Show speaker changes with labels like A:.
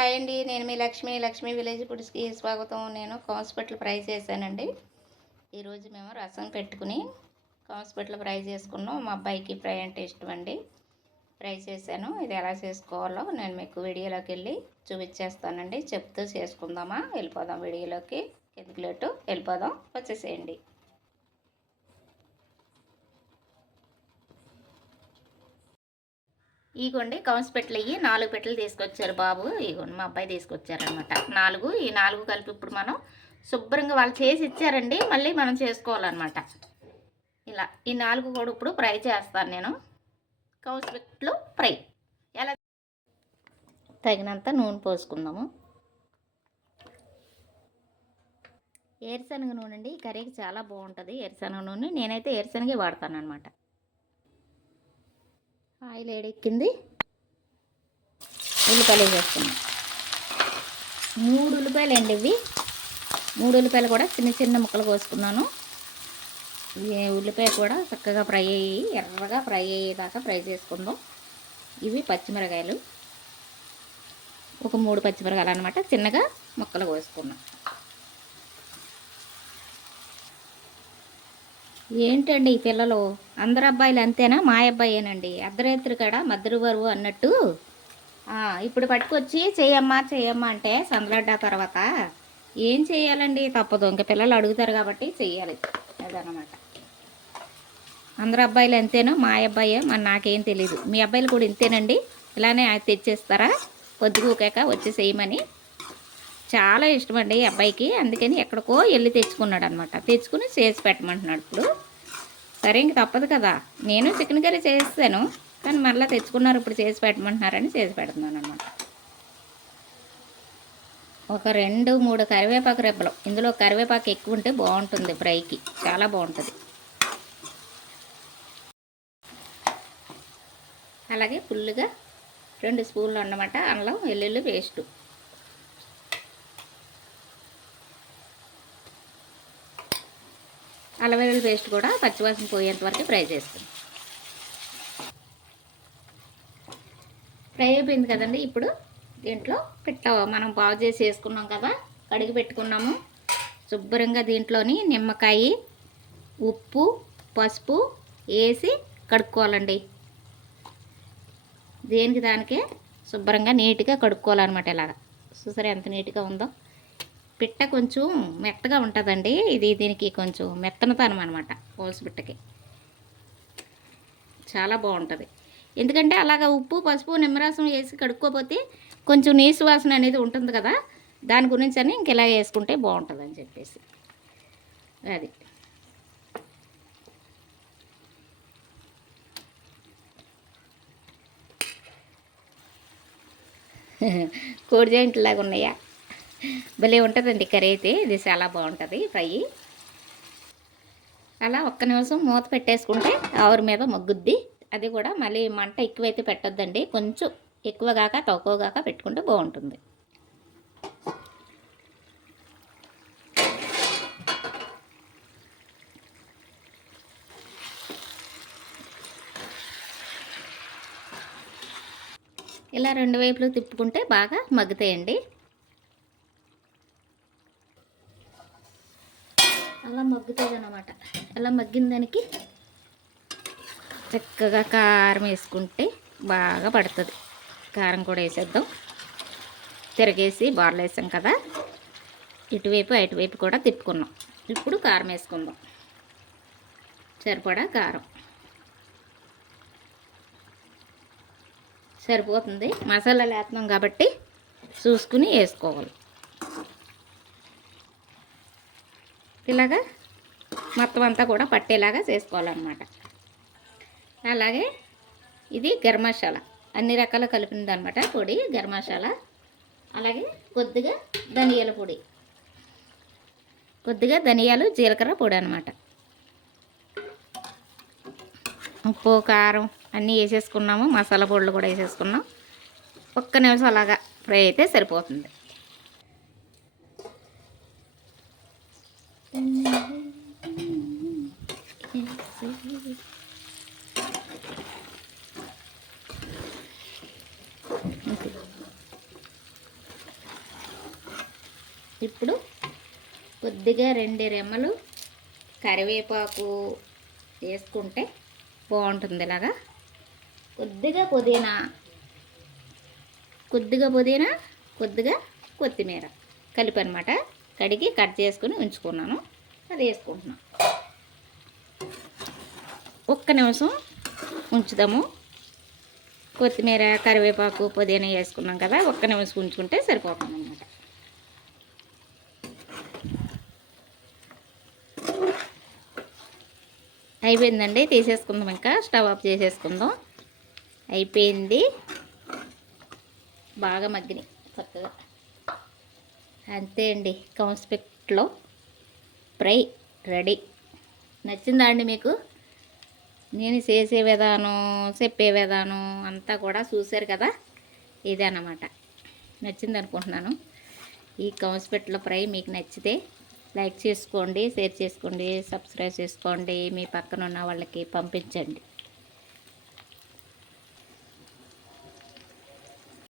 A: Hi అండి. నేను మీ లక్ష్మి లక్ష్మి విలేజ్ ఫుడ్స్కి స్వాగతం. నేను హాస్పిటల్ ఫ్రై చేశానండి. ఈరోజు మేము రసం పెట్టుకుని హాస్పిటల్ ఫ్రై చేసుకున్నాం. మా అబ్బాయికి ఫ్రై అంటే ఇష్టం అండి ఫ్రై చేశాను. ఇది ఎలా చేసుకోవాలో నేను మీకు వీడియోలోకి వెళ్ళి చూపించేస్తానండి. చెప్తూ చేసుకుందామా? వెళ్ళిపోదాం వీడియోలోకి. కింద ప్లేటు వెళ్ళిపోదాం. వచ్చేసేయండి. ఇగోండి కౌన్స్ పెట్టలు అయ్యి నాలుగు పెట్టలు తీసుకొచ్చారు బాబు. ఇగోండి మా అబ్బాయి తీసుకొచ్చారనమాట నాలుగు ఈ నాలుగు కలిపి ఇప్పుడు మనం శుభ్రంగా వాళ్ళు చేసి ఇచ్చారండి మళ్ళీ మనం చేసుకోవాలన్నమాట. ఇలా ఈ నాలుగు కూడా ఇప్పుడు ఫ్రై చేస్తాను నేను. కౌన్స్ పెట్టలు ఫ్రై. ఎలా తగినంత నూనె పోసుకుందాము. ఏరుశనగ నూనె అండి ఈ కర్రీకి చాలా బాగుంటుంది. ఏరుశనగ నూనె నేనైతే ఏరుశనగే వాడతాను అనమాట ఆయిల్ ఏడెక్కింది. ఉల్లిపాయలు వేసుకున్నాం మూడు ఉల్లిపాయలు అండి ఇవి. మూడు ఉల్లిపాయలు కూడా చిన్న చిన్న ముక్కలు కోసుకున్నాను. ఉల్లిపాయ కూడా చక్కగా ఫ్రై అయ్యి ఎర్రగా ఫ్రై అయ్యేదాకా ఫ్రై చేసుకుందాం. ఇవి పచ్చిమిరకాయలు. ఒక మూడు పచ్చిమిరకాయలు అనమాట చిన్నగా ముక్కలు కోసుకున్నాం. ఏంటండి ఈ పిల్లలు? అందరు అబ్బాయిలు అంతేనా? మా అబ్బాయేనండి. అర్ధరాత్రి కాడ మద్దరు బరువు అన్నట్టు ఇప్పుడు పట్టుకొచ్చి చేయమ్మా చేయమ్మా అంటే సందలడ్డా తర్వాత ఏం చేయాలండి? తప్పదు. ఇంకా పిల్లలు అడుగుతారు కాబట్టి చెయ్యాలి. అదనమాట అందరు అబ్బాయిలు అంతేనో? మా అబ్బాయే? మరి నాకేం తెలియదు మీ అబ్బాయిలు కూడా ఇంతేనండి? ఇలానే తెచ్చేస్తారా? పొద్దుగూకాక వచ్చి చేయమని చాలా ఇష్టం అండి ఈ అబ్బాయికి. అందుకని ఎక్కడికో వెళ్ళి తెచ్చుకున్నాడు అనమాట తెచ్చుకుని చేసి పెట్టమంటున్నాడు ఇప్పుడు. సరే ఇంక తప్పదు కదా. నేను చికెన్ కర్రీ చేస్తాను కానీ మళ్ళీ తెచ్చుకున్నారు ఇప్పుడు చేసి పెట్టమంటున్నారని చేసి పెడుతున్నాను అనమాట ఒక రెండు మూడు కరివేపాకు రెబ్బలు. ఇందులో కరివేపాకు ఎక్కువ ఉంటే బాగుంటుంది ఫ్రైకి. చాలా బాగుంటుంది. అలాగే ఫుల్గా రెండు స్పూన్లు అన్నమాట అల్లం వెల్లుల్లి పేస్టు. అల్లం పేస్ట్ కూడా పచ్చివాసన పోయేంత వరకు ఫ్రై చేసుకుందాం ఫ్రై అయిపోయింది కదండి ఇప్పుడు దీంట్లో పిట్ట మనం బాగు చేసి వేసుకున్నాం కదా కడిగి పెట్టుకున్నాము. శుభ్రంగా దీంట్లోని నిమ్మకాయ ఉప్పు పసుపు వేసి కడుక్కోవాలండి. దేనికి దానికే శుభ్రంగా నీట్గా కడుక్కోవాలన్నమాట ఇలాగా. చూసారా ఎంత నీట్గా ఉందో? పిట్ట కొంచెం మెత్తగా ఉంటుందండి. ఇది దీనికి కొంచెం మెత్తనతనం అనమాట పోల్స్ పిట్టకి. చాలా బాగుంటుంది. ఎందుకంటే అలాగ ఉప్పు పసుపు నిమ్మరసం వేసి కడుక్కోపోతే కొంచెం నీసు వాసన అనేది ఉంటుంది కదా దాని గురించి అని ఇంక ఇలా వేసుకుంటే బాగుంటుంది అని చెప్పేసి. అది. కోడి జాయింట్ లాగా ఉన్నాయా? భలే ఉంటుందండి కర్రీ అయితే. ఇది చాలా బాగుంటుంది ఫ్రై. అలా ఒక్క నిమిషం మూత పెట్టేసుకుంటే ఆవిరి మీద మగ్గుద్ది. అది కూడా మళ్ళీ మంట ఎక్కువైతే పెట్టొద్దండి. కొంచెం ఎక్కువగా తక్కువ కాక పెట్టుకుంటే బాగుంటుంది. ఇలా రెండు వైపులు తిప్పుకుంటే బాగా మగ్గుతాయండి అలా మగ్గుతుంది అనమాట అలా మగ్గిన దానికి చక్కగా కారం వేసుకుంటే బాగా పడుతుంది. కారం కూడా వేసేద్దాం. తిరగేసి బార్లు వేసాం కదా. ఇటువైపు అటువైపు కూడా తిప్పుకున్నాం. ఇప్పుడు కారం వేసుకుందాం. సరిపడా కారం. సరిపోతుంది. మసాలా వేస్తున్నాం కాబట్టి చూసుకుని వేసుకోవాలి. ఇలాగా మొత్తం అంతా కూడా పట్టేలాగా చేసుకోవాలన్నమాట. అలాగే ఇది గరం మసాలా అన్ని రకాల కలిపింది పొడి గరం మసాలా అలాగే కొద్దిగా ధనియాల పొడి. కొద్దిగా ధనియాలు జీలకర్ర పొడి అనమాట ఉప్పు కారం అన్నీ వేసేసుకున్నాము. మసాలా పొడులు కూడా వేసేసుకున్నాం. ఒక్క నిమిషం అలాగా ఫ్రై అయితే సరిపోతుంది. ఇప్పుడు కొద్దిగా రెండు రెమ్మలు కరివేపాకు వేసుకుంటే బాగుంటుంది ఇలాగా. కొద్దిగా పుదీనా కొద్దిగా పుదీనా కొద్దిగా కొత్తిమీర కలిపి అనమాట కడిగి కట్ చేసుకుని ఉంచుకున్నాను. అది వేసుకుంటున్నాను ఒక్క నిమిషం ఉంచుదాము. కొత్తిమీర కరివేపాకు పుదీనా వేసుకున్నాం కదా ఒక్క నిమిషం ఉంచుకుంటే సరిపోతుంది అనమాట అయిపోయిందండి తీసేసుకుందాం ఇంకా. స్టవ్ ఆఫ్ చేసేసుకుందాం. అయిపోయింది. బాగా మగ్గినాయి చక్కగా. అంతే అండి కౌన్స్పెక్ట్లో ఫ్రై రెడీ. నచ్చిందా అండి మీకు? నేను చేసే విధానం చెప్పే విధానం అంతా కూడా చూశారు కదా? ఇదే అన్నమాట నచ్చింది అనుకుంటున్నాను ఈ కౌన్స్పెట్లో ఫ్రై మీకు నచ్చితే లైక్ చేసుకోండి షేర్ చేసుకోండి సబ్స్క్రైబ్ చేసుకోండి. మీ పక్కన ఉన్న వాళ్ళకి పంపించండి.